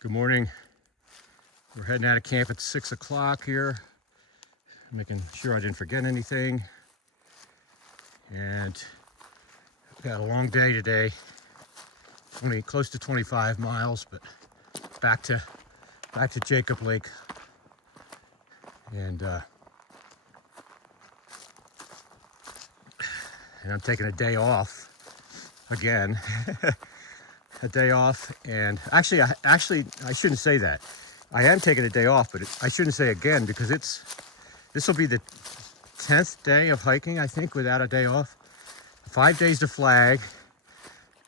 Good morning. We're heading out of camp at 6 o'clock here, making sure I didn't forget anything. And we got a long day today, close to 25 miles, but back to Jacob Lake. And I'm taking a day off again. A day off, and actually I shouldn't say that. I am taking a day off, but I shouldn't say again, because this will be the 10th day of hiking, I think, without a day off. 5 days to Flag,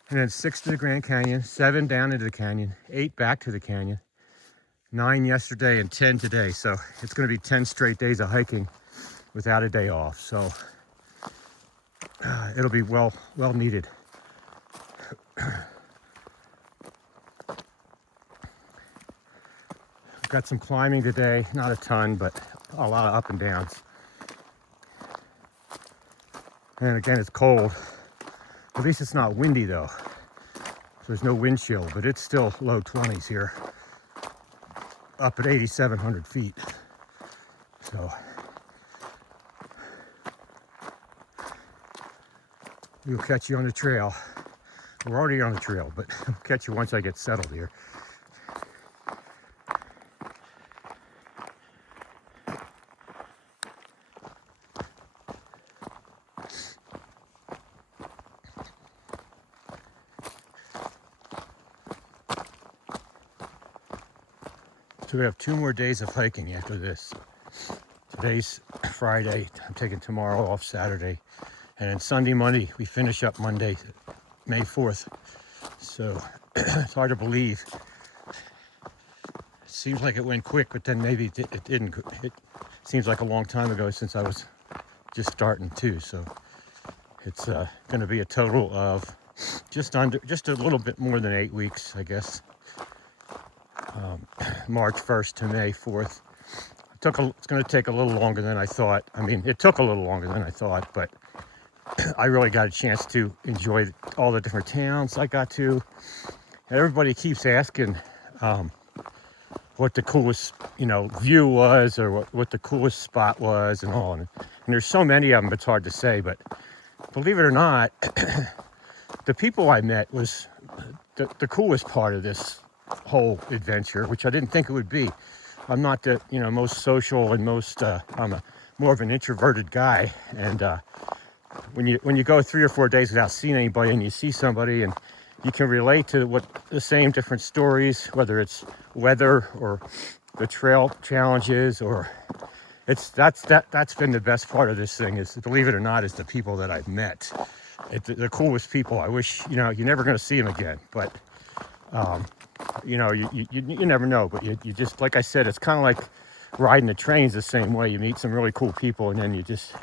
and then 6 to the Grand Canyon, 7 down into the canyon, 8 back to the canyon, 9 yesterday, and 10 today. So it's going to be 10 straight days of hiking without a day off. So it'll be well needed. Got some climbing today, not a ton, but a lot of up and downs. And again, it's cold. At least it's not windy though. So there's no wind chill, but it's still low 20s here, up at 8,700 feet. So we'll catch you on the trail. We're already on the trail, but I'll catch you once I get settled here. So we have 2 more days of hiking after this. Today's Friday. I'm taking tomorrow off, Saturday. And then Sunday, Monday, we finish up Monday, May 4th. So it's hard to believe. It seems like it went quick, but then maybe it didn't. It seems like a long time ago since I was just starting too. So it's going to be a total of just a little bit more than 8 weeks, I guess. March 1st to May 4th. It's going to take a little longer than I thought. I mean, it took a little longer than I thought, but I really got a chance to enjoy all the different towns I got to. And everybody keeps asking what the coolest, view was, or what the coolest spot was, and all. And there's so many of them, it's hard to say. But believe it or not, the people I met was the coolest part of this whole adventure, which I didn't think it would be. I'm not the most social, and I'm more of an introverted guy, and when you go 3 or 4 days without seeing anybody, and you see somebody, and you can relate to the same different stories, whether it's weather or the trail challenges, or that's been the best part of this thing, is, believe it or not, is the people that I've met. The coolest people. I wish you're never going to see them again, but you never know. But you just, like I said, it's kind of like riding the trains the same way. You meet some really cool people, and then you just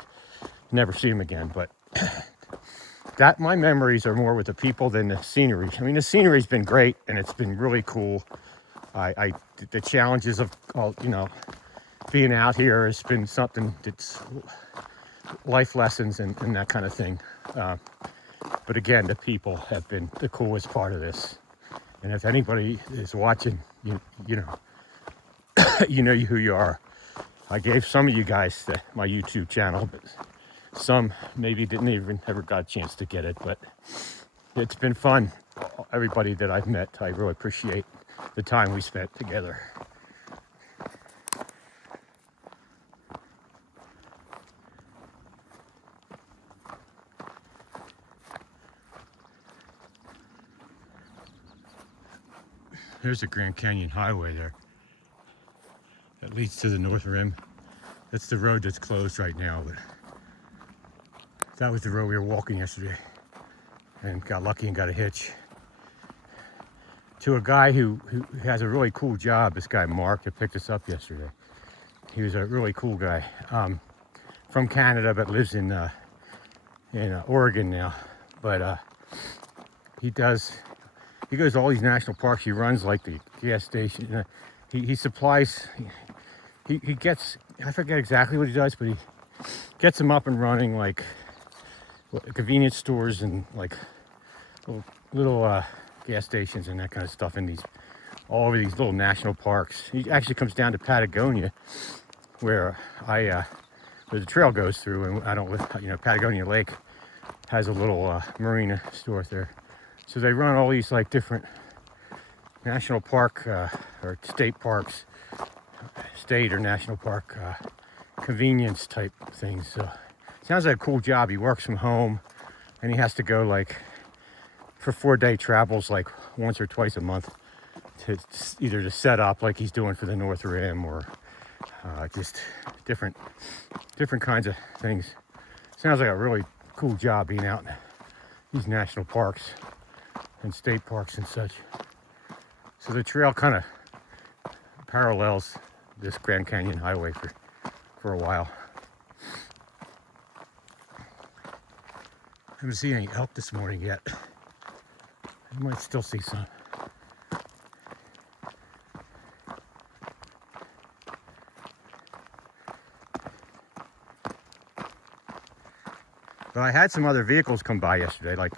never see them again. But my memories are more with the people than the scenery. I mean, the scenery's been great, and it's been really cool. The challenges of being out here has been something that's life lessons and that kind of thing. But again, the people have been the coolest part of this. And if anybody is watching, you know who you are. I gave some of you guys my YouTube channel, but some maybe didn't ever got a chance to get it. But it's been fun. Everybody that I've met, I really appreciate the time we spent together. There's the Grand Canyon Highway there. That leads to the North Rim. That's the road that's closed right now, but that was the road we were walking yesterday, and got lucky and got a hitch. To a guy who has a really cool job, this guy Mark that picked us up yesterday. He was a really cool guy, from Canada, but lives in Oregon now. But he goes to all these national parks. He runs like the gas station. He supplies. He gets. I forget exactly what he does, but he gets them up and running, like convenience stores and like little gas stations and that kind of stuff in these all over these little national parks. He actually comes down to Patagonia, where where the trail goes through, and I don't live, Patagonia Lake has a little marina store there. So they run all these like different national park or state parks, state or national park convenience type things. So sounds like a cool job. He works from home, and he has to go like for 4-day travels like once or twice a month to either to set up like he's doing for the North Rim, or just different kinds of things. Sounds like a really cool job being out in these national parks and state parks and such. So the trail kind of parallels this Grand Canyon highway for a while. I haven't seen any elk this morning yet. I might still see some. But I had some other vehicles come by yesterday, like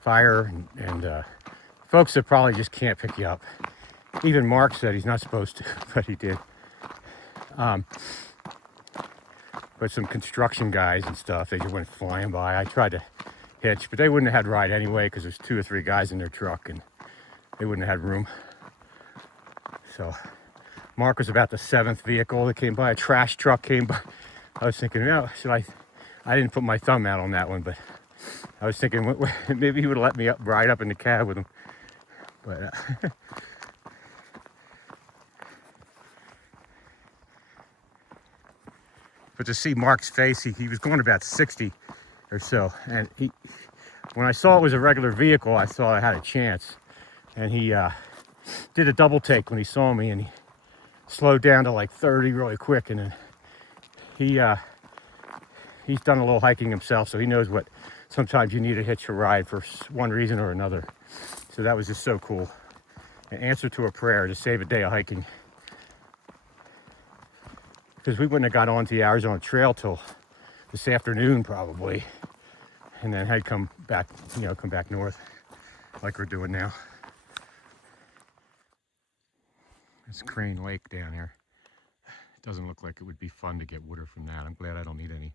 fire and folks that probably just can't pick you up. Even Mark said he's not supposed to, but he did. But some construction guys and stuff, they just went flying by. I tried to hitch, but they wouldn't have had ride anyway because there's 2 or 3 guys in their truck and they wouldn't have had room. So Mark was about the 7th vehicle that came by. A trash truck came by. I was thinking, should I didn't put my thumb out on that one, but I was thinking maybe he would have let me ride up in the cab with him. But but to see Mark's face, he was going about 60 or so, and when I saw it was a regular vehicle, I thought I had a chance. And he did a double take when he saw me, and he slowed down to like 30 really quick, and then he's done a little hiking himself, so he knows what sometimes you need to hitch a ride for one reason or another. So that was just so cool. An answer to a prayer to save a day of hiking. Because we wouldn't have got onto the Arizona Trail till this afternoon probably, and then had come back north like we're doing now. It's Crane Lake down here. It doesn't look like it would be fun to get water from that. I'm glad I don't need any.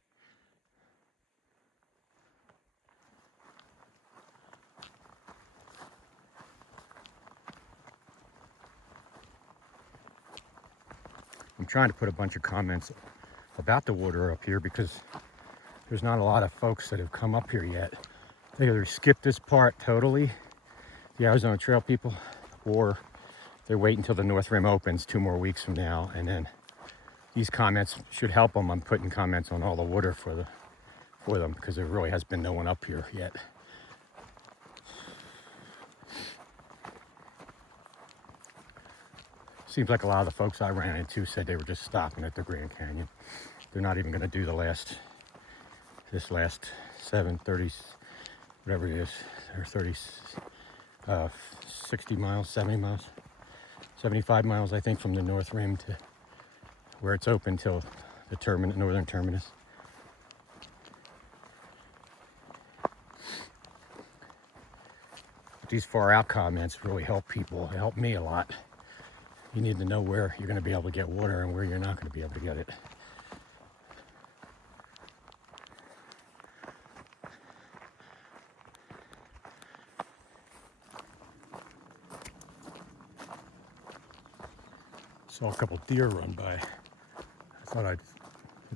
I'm trying to put a bunch of comments about the water up here because there's not a lot of folks that have come up here yet. They either skipped this part totally, the Arizona Trail people, or they wait until the North Rim opens 2 more weeks from now, and then these comments should help them. I'm putting comments on all the water for them because there really has been no one up here yet. Seems like a lot of the folks I ran into said they were just stopping at the Grand Canyon. They're not even going to do this last 730, whatever it is, or 60 miles, 70 miles, 75 miles, I think, from the North Rim to where it's open till the northern terminus. But these far out comments really help people. They help me a lot. You need to know where you're going to be able to get water and where you're not going to be able to get it. Saw a couple deer run by. I thought I'd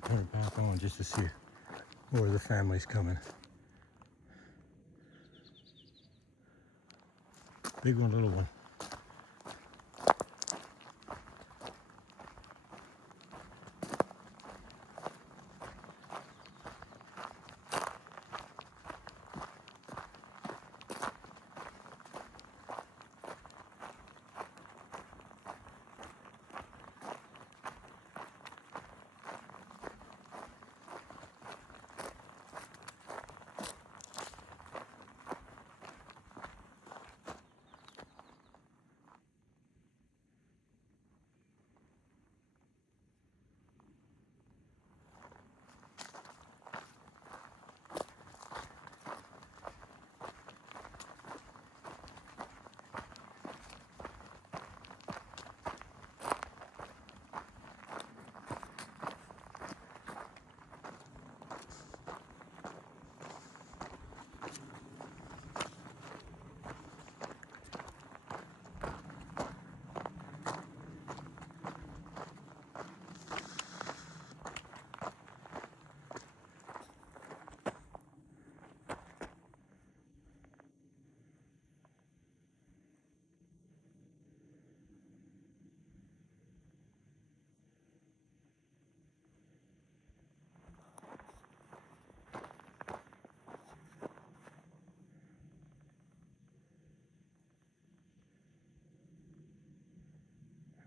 turn it back on just to see where the family's coming. Big one, little one.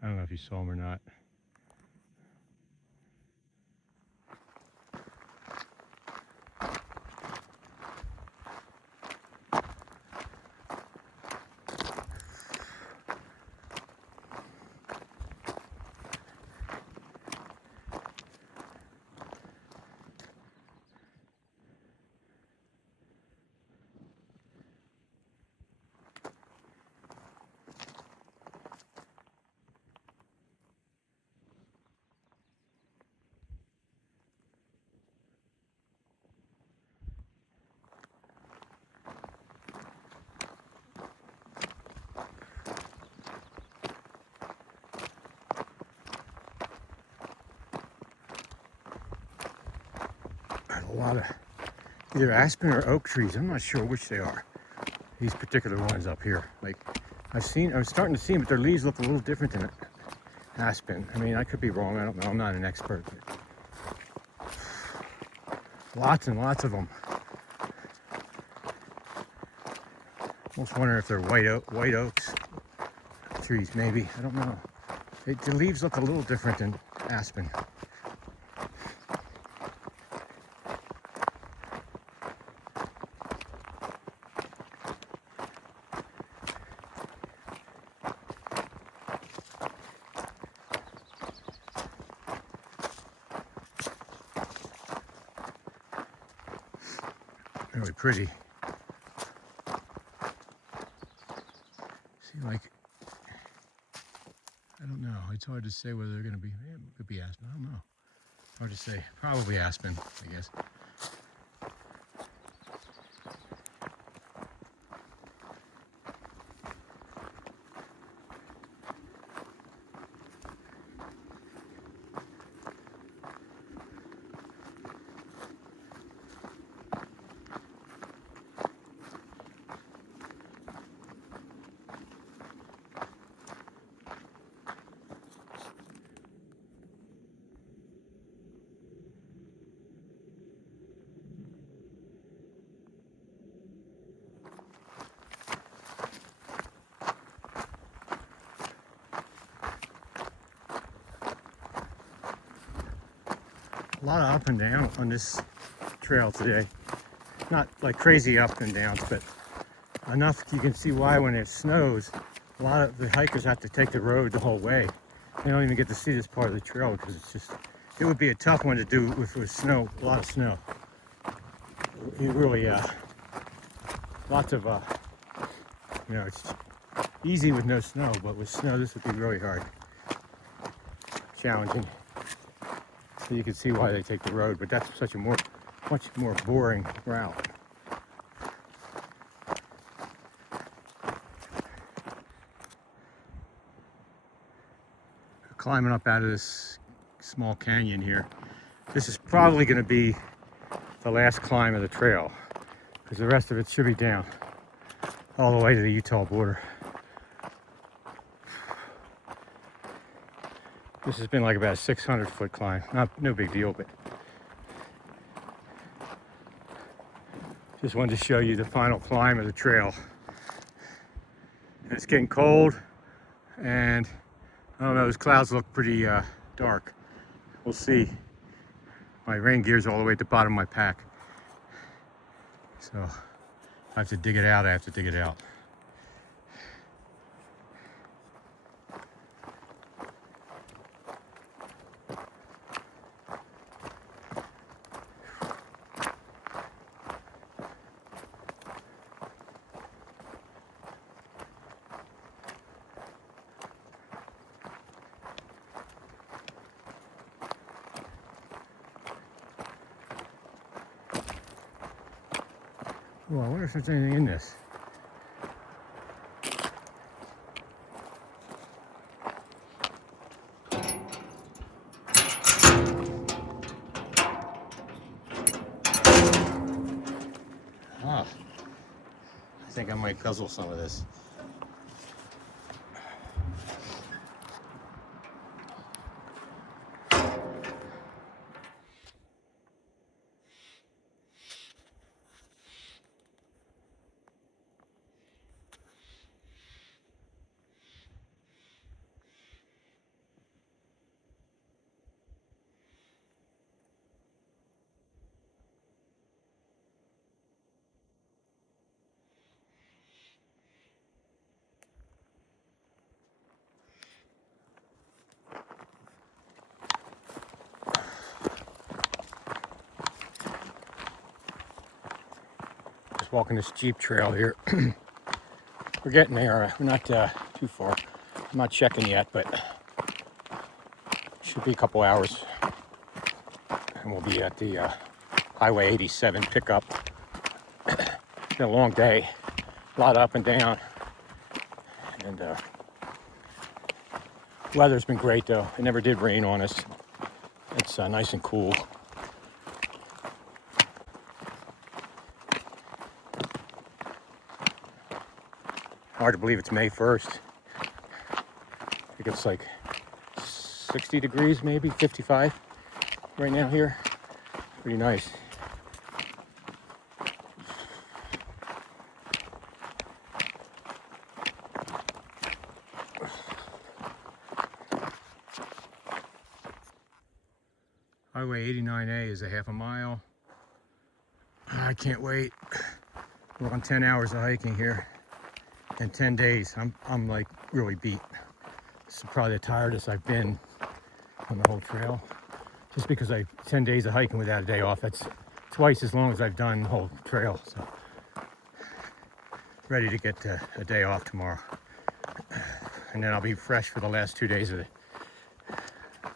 I don't know if you saw them or not. A lot of either aspen or oak trees. I'm not sure which they are. These particular ones up here. Like I'm starting to see them, but their leaves look a little different than aspen. I mean, I could be wrong. I don't know. I'm not an expert. But lots and lots of them. Almost wonder if they're white oaks trees, maybe. I don't know. The leaves look a little different than aspen. Really pretty. See, like, I don't know. It's hard to say whether they're going to be, it could be aspen. I don't know. Hard to say. Probably aspen, I guess. A lot of up and down on this trail today. Not like crazy up and downs, but enough you can see why when it snows, a lot of the hikers have to take the road the whole way. They don't even get to see this part of the trail because it would be a tough one to do with snow, a lot of snow. You really, lots of, it's easy with no snow, but with snow this would be really hard, challenging. So you can see why they take the road, but that's such a much more boring route. Climbing up out of this small canyon here. This is probably going to be the last climb of the trail because the rest of it should be down all the way to the Utah border. This has been like about a 600-foot climb. No big deal, but just wanted to show you the final climb of the trail. And it's getting cold, and I don't know, those clouds look pretty dark. We'll see. My rain gear's all the way at the bottom of my pack. So I have to dig it out. Oh, I wonder if there's anything in this. Ah, I think I might guzzle some of this. Just walking this Jeep trail here. We're getting there. We're not too far. I'm not checking yet, but should be a couple hours. And we'll be at the Highway 87 pickup. It's been a long day. A lot up and down. And weather's been great though. It never did rain on us. It's nice and cool. Hard to believe it's May 1st. I think it's like 60 degrees, maybe 55 right now here. Pretty nice. Highway 89A is a half a mile. I can't wait. We're on 10 hours of hiking here in 10 days. I'm like really beat. This is probably the tiredest I've been on the whole trail. Just because 10 days of hiking without a day off, that's twice as long as I've done the whole trail. So ready to get a day off tomorrow. And then I'll be fresh for the last 2 days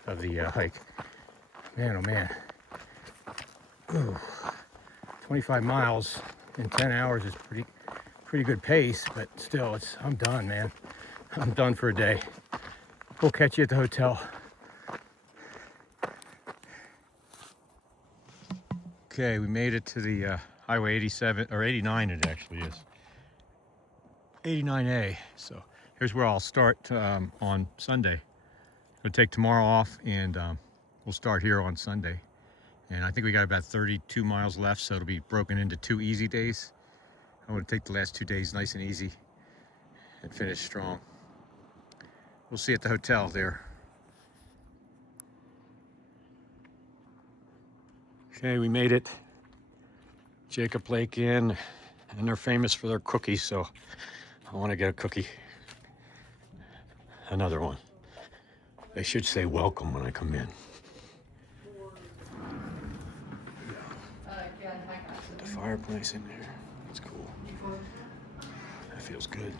of the hike. Man, oh man. Ooh. 25 miles in 10 hours is pretty good pace, but still, I'm done, man. I'm done for a day. We'll catch you at the hotel. Okay, we made it to the Highway 87, or 89 it actually is. 89A. So here's where I'll start on Sunday. I'll take tomorrow off and we'll start here on Sunday. And I think we got about 32 miles left, so it'll be broken into 2 easy days. I want to take the last 2 days nice and easy and finish strong. We'll see you at the hotel there. Okay, we made it. Jacob Lake Inn, and they're famous for their cookies, so I want to get a cookie. Another one. They should say welcome when I come in. Put the fireplace in there. That's cool. That feels good.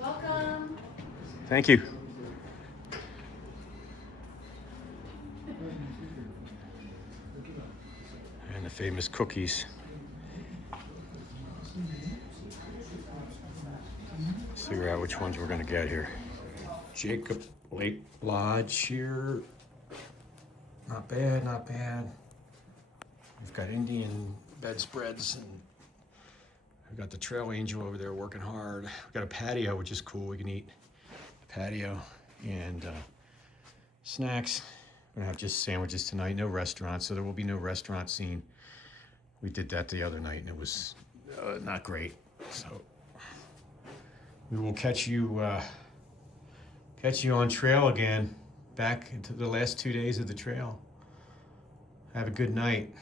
Welcome. Thank you. And the famous cookies. Let's figure out which ones we're gonna get here. Jacob Lake Lodge here. Not bad, not bad. We've got Indian bedspreads, and we've got the Trail Angel over there working hard. We've got a patio, which is cool. We can eat the patio and snacks. We're gonna have just sandwiches tonight, no restaurants, so there will be no restaurant scene. We did that the other night and it was not great. So we will catch you on trail again, back into the last 2 days of the trail. Have a good night.